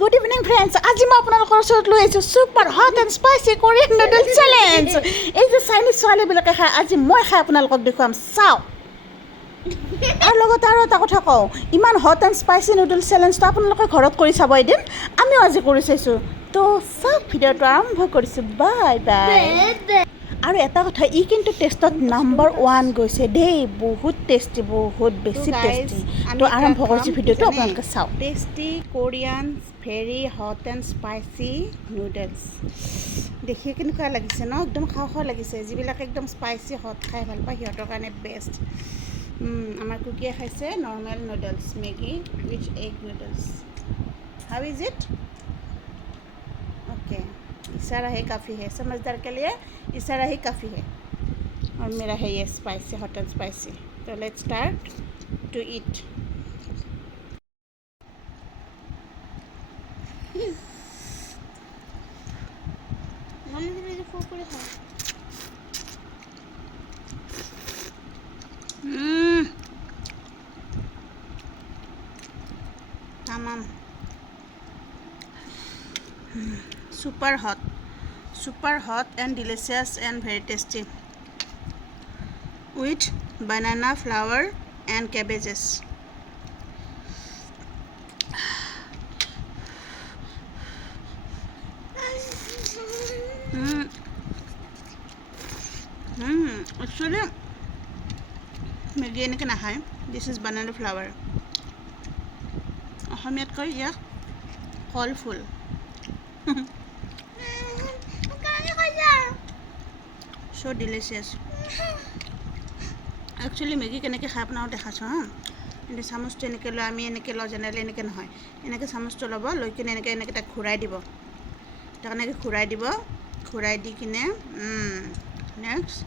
Good evening, friends. আজি মই আপোনালোকৰ ওচৰত লৈ আহিছোঁ super hot and spicy Korean noodle challenge. এই যে চাইনিজ ছোৱালীবিলাকে খায়, আজি মই খাই আপোনালোকক দেখুৱাম। চাওক। আৰু লগতে আৰু এটা কথা কওঁ, ইমান হট এণ্ড স্পাইচি নুডল চেলেঞ্জটো আপোনালোকে ঘৰত কৰি চাব এদিন। আমিও আজি কৰি চাইছোঁ। তো চাওক, ভিডিঅ'টো আৰম্ভ কৰিছোঁ। Bye bye. আৰু এটা কথা, ই কিন্তু টেষ্টত নাম্বাৰ 1 গৈছে দেই। বহুত টেষ্টি, বহুত বেছি টেষ্টি। তো আৰম্ভ কৰিছোঁ ভিডিঅ'টো, আপোনালোকে চাওক। Tasty Korean very hot and spicy noodles. দেখি কেনেকুৱা লাগিছে ন? একদম খাওঁ খাওঁ লাগিছে। যিবিলাকে একদম স্পাইচি হট খাই ভাল পায় সিহঁতৰ কাৰণে বেষ্ট। আমাৰ কুকিয়ে খাইছে normal noodles, Maggi with egg noodles. How is it? Okay, इशारा है काफ़ी है, समझदार के लिए इशारा ही काफ़ी है। और मेरा है ये स्पाइसी हॉट एंड स्पाइसी। तो लेट्स स्टार्ट टू ईट। तमाम super hot and delicious and very tasty with banana flour and cabbages. Actually Maggi এনেকৈ নাখায়. This is banana flour. অসমীয়াত কয় ইয়াক কল ফুল. So delicious. Actually মেগী কেনেকৈ খাই আপোনাক দেখাছোঁ হা. কিন্তু চামুচটো এনেকৈ লৈ আমি এনেকৈ লওঁ, জেনেৰেলি এনেকৈ নহয়, এনেকৈ চামুচটো ল'ব, লৈ কিনে এনেকৈ তাক ঘূৰাই দিব, তাক এনেকৈ ঘূৰাই দিব, ঘূৰাই দি কিনে নেক্সট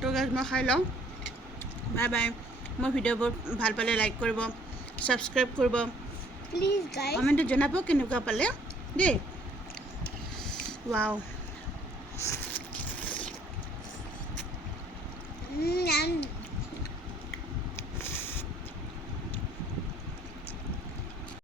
তো গাইজ মই খাই লওঁ। Bye bye. মোৰ ভিডিঅ'বোৰ ভাল পালে লাইক কৰিব, ছাবস্ক্ৰাইব কৰিব, প্লিজ গাইজ, কমেণ্টত জনাব কেনেকুৱা পালে দেই। ৱাও।